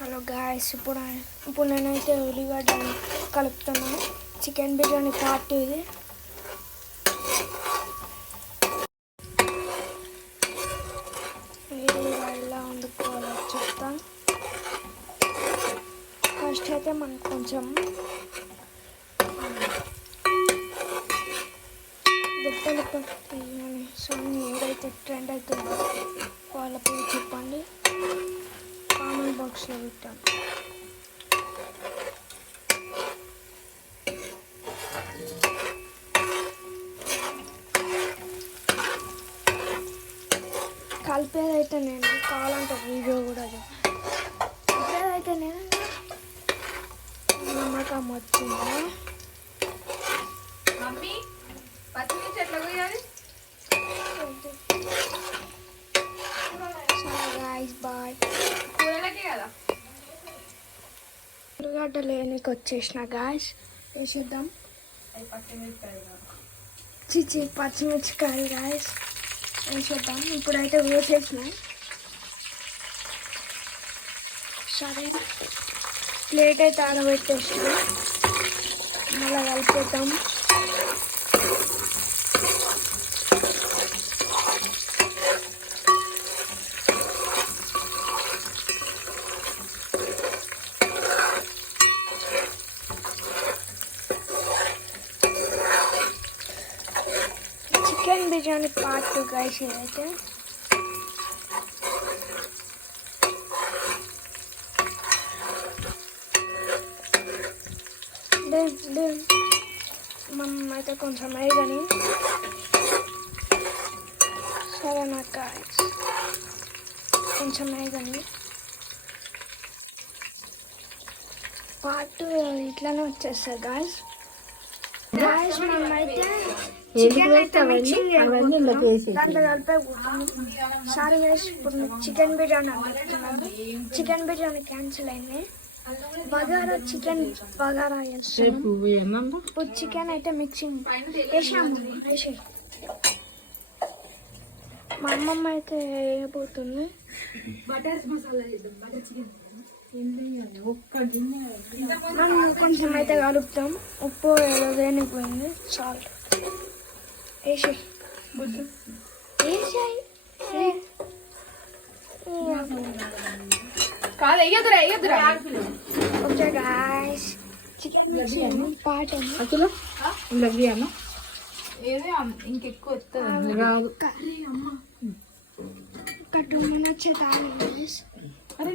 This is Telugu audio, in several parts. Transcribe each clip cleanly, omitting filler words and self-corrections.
హలో గాయస్, ఇప్పుడు నేనైతే ఉల్లిగడ్డ కలుపుతున్నాను. చికెన్ బిర్యానీ పార్ట్ ఇది. ఎలా వండుకోవాలో చెప్తాను. ఫస్ట్ అయితే మనకు కొంచెం దెబ్బలు పట్టి సాంగ్ ఏదైతే ట్రెండ్ అవుతుందో వాళ్ళ పేరు చెప్పండి, కామెంట్ బాక్స్లో పెట్టాను. కలిపేదైతే నేను కావాలంటే వీడియో కూడా కలిపేదైతే నేను నమ్మకం వచ్చిందా. బాయ్. ఉల్లిగడ్డ లేనికి వచ్చేసిన గాయస్, వేసేద్దాం. పచ్చిమిరపకాయలు గాయస్ వేసేద్దాం. ఇప్పుడైతే వేసేసినాయి. సరే, ప్లేట్ అయితే ఆడబెట్టేసి మళ్ళీ కలిపేద్దాం. Chicken biryani part 2 guys. ఇదైతే మనం అయితే కొంచెం వేయగని సరే నాకు గాయస్, కొంచెం వేయగని పార్ట్ 2 ఇట్లానే వచ్చేస్తుంది గాయస్. గాయస్ మనమైతే చికెన్ అయితే మిక్సింగ్ దాంట్లో కలిపేకుంటాం. సారీ గైస్, ఇప్పుడు చికెన్ బిర్యానీ అనుకుంటున్నాను. చికెన్ బిర్యానీ క్యాన్సిల్ అయింది. బగారా చికెన్ బగారా చేస్తున్నాం. ఇప్పుడు చికెన్ అయితే మిక్సింగ్ వేసాము. మా అమ్మమ్మ అయితే వేయబోతుంది. మనం కొంచెం అయితే కలుపుతాం. ఉప్పు ఏదో వేనిపోయింది, సాల్ట్ వేసాయి. Okay guys, chicken mixing part ఇంకెక్కువ వస్తుంది రాదు. కర్రీ అమ్మ ఒక 2 minutes తాగండి. అరే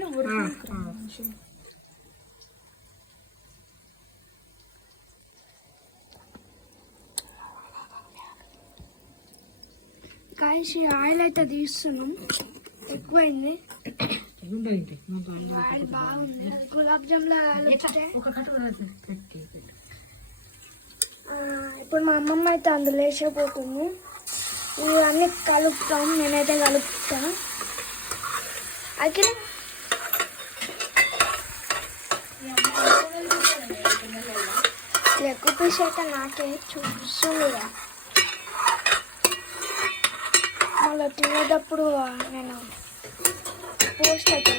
గాయ్స్, ఈ ఆయిల్ అయితే తీస్తున్నాం. ఎక్కువైంది ఆయిల్, బాగుంది. అది గులాబ్ జామ్లా ఇప్పుడు మా అమ్మమ్మ అయితే అందులో వేసేపోతుంది. ఇవన్నీ కలుపుతాం. నేనైతే కలుపుతా. అఖిల ఎక్కువ పీస్ అయితే నాకే చూస్తుందిగా. మళ్ళీ తినేటప్పుడు నేను పోస్ట్ అయితే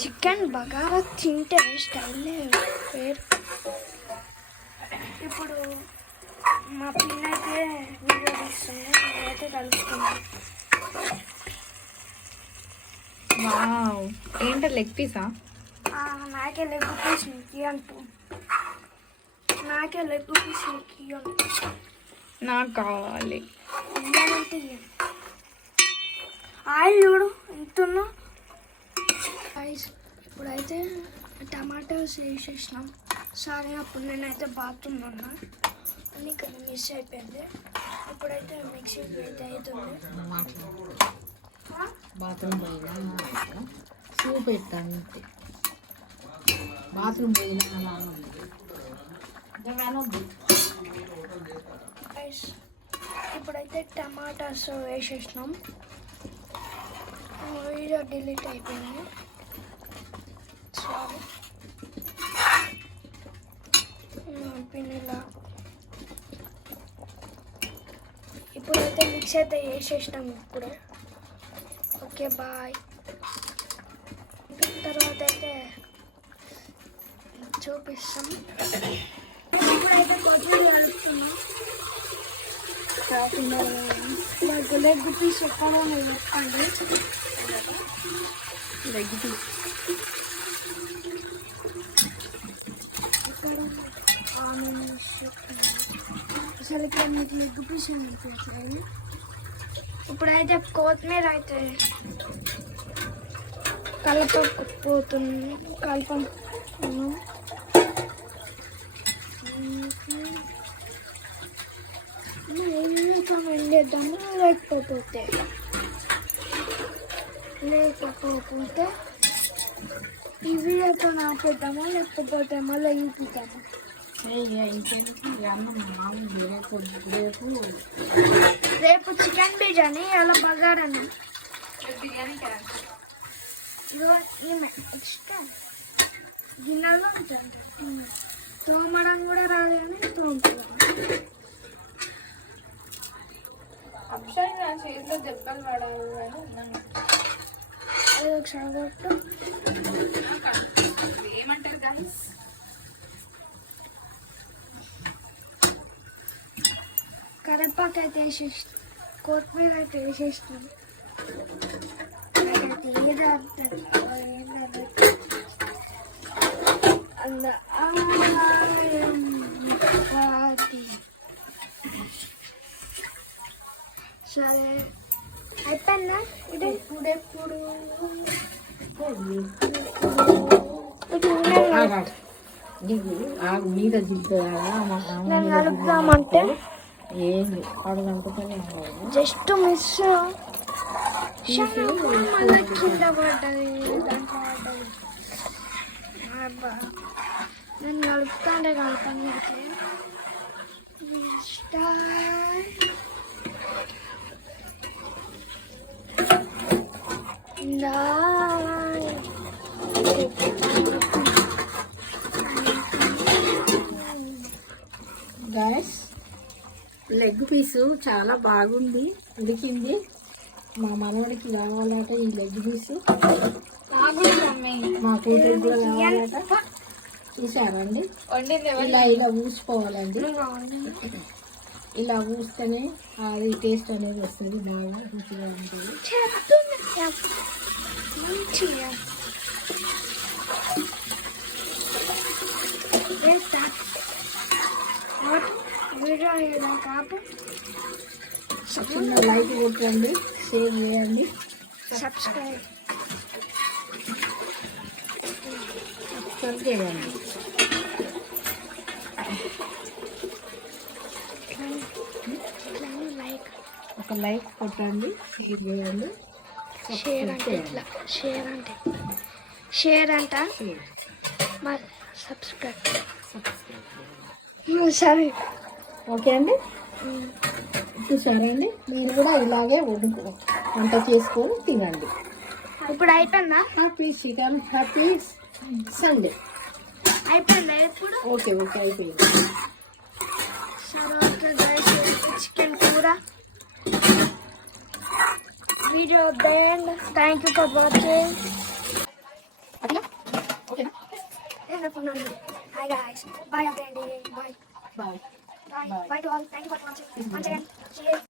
చికెన్ బగారా తింటే స్టైలే పేరు. ఇప్పుడు మా పిల్ల అయితే వీడియో తీస్తుంది, నేనైతే కలుపుతున్నాను. ఏంటో లెగ్ పీసా? నాకే లెగ్ పీస్ నీకు అంటూ, నాకే లెగ్ పీస్ నీకు అంటూ. నాకు కావాలి. ఇవ్వాలంటే ఆయిల్ చూడు ఎంతున్నా. ఇప్పుడైతే టమాటోస్ వేసేసినాం. సరే, అప్పుడు నేనైతే బాత్రూమ్ ఉన్నా అని ఇక్కడ మిస్ అయిపోయింది. ఇప్పుడైతే మిక్సింగ్ అయితే అవుతుంది. బాత్రూమ్ పోయినా సూప్ పెట్టాను. బాత్రూమ్ పోయినా ఇప్పుడైతే టమాటాస్ వేసేసినాం. వీడియో డిలీట్ అయిపోయింది, సారీ. పిన్నిలా ఇప్పుడైతే మిక్స్ అయితే వేసేసినాం ఇప్పుడే. Okay bye. తర్వాత అయితే చూపిస్తాం. ఇప్పుడైతే కొద్దిగా కలుపుతున్నాం. నాకు లెగ్ పీస్ ఎక్కడో చెప్పండి. లెగ్ పీస్ ఇక్కడ అసలు ఇక్కడ మీకు లెగ్ పీస్ అనిపించలేదు. ఇప్పుడైతే కొత్తిమీర అయితే కలుపుతున్నాం. ఎండేద్దాము. లేకపోతే ఈ వీడియోతో ఆపేద్దామా, లేకపోతే మళ్ళీ చూపిద్దామా? రేపు చికెన్ బిర్యానీ, అలా బగారని ఇదిగో ఈమె ఎక్స్ట్రా గిన్నెలో ఉంటుంది. తోమడం కూడా రాదు కానీ తోముతున్నాం. అప్సర్ నా చేతిలో దెబ్బలు పడాలి అని ఉన్నాను. అది ఒకసారి కొట్టు. ఏమంటారు గైస్? కరివేపాకు అయితే వేసేసి, కొత్తిమీర అయితే వేసేస్తాం. సరే అయిపోయిందా? ఇప్పుడెప్పుడు మీద నేను కలుపుదామంటే ఏంది అడుగంటుకొని జస్ట్ మిస్ మళ్ళీ కింద పడ్డది. అబ్బా నేను కలుపుతాంటే కలపండి. గైస్ లెగ్ పీసు చాలా బాగుంది, ఉడికింది. మా మనవడికి కావాలట ఈ లెగ్ పీసు, మా కూతురికి కూడా కావాలట. చూసారండి, ఇలా ఇలా ఊసుకోవాలండి. ఇలా ఊస్తేనే అది టేస్ట్ అనేది వస్తుంది, బాగా రుచిగా ఉంటుంది. చిన్న లైక్ కొట్టండి, షేర్ చేయండి, సబ్స్క్రైబ్ చేయండి. ఒక లైక్ కొట్టండి, షేర్ చేయండి. షేర్ అంటే ఇట్లా షేర్ అంట మరి సబ్స్క్రైబ్. సరే ఓకే అండి. చూసారా అండి, మీరు కూడా ఇలాగే వంట చేసుకొని తినండి. ఇప్పుడు అయిపోయిందా? Happy chicken, happy Sunday. అయిపోయిందా ఇప్పుడు? ఓకే ఓకే అయిపోయింది. సరే ఓకే గైస్, చికెన్ కూర వీడియో బ్యాండ్. Thank you for watching. Hi guys, bye అండి, bye bye bye bye to all. Thank you for watching. Once again, cheers.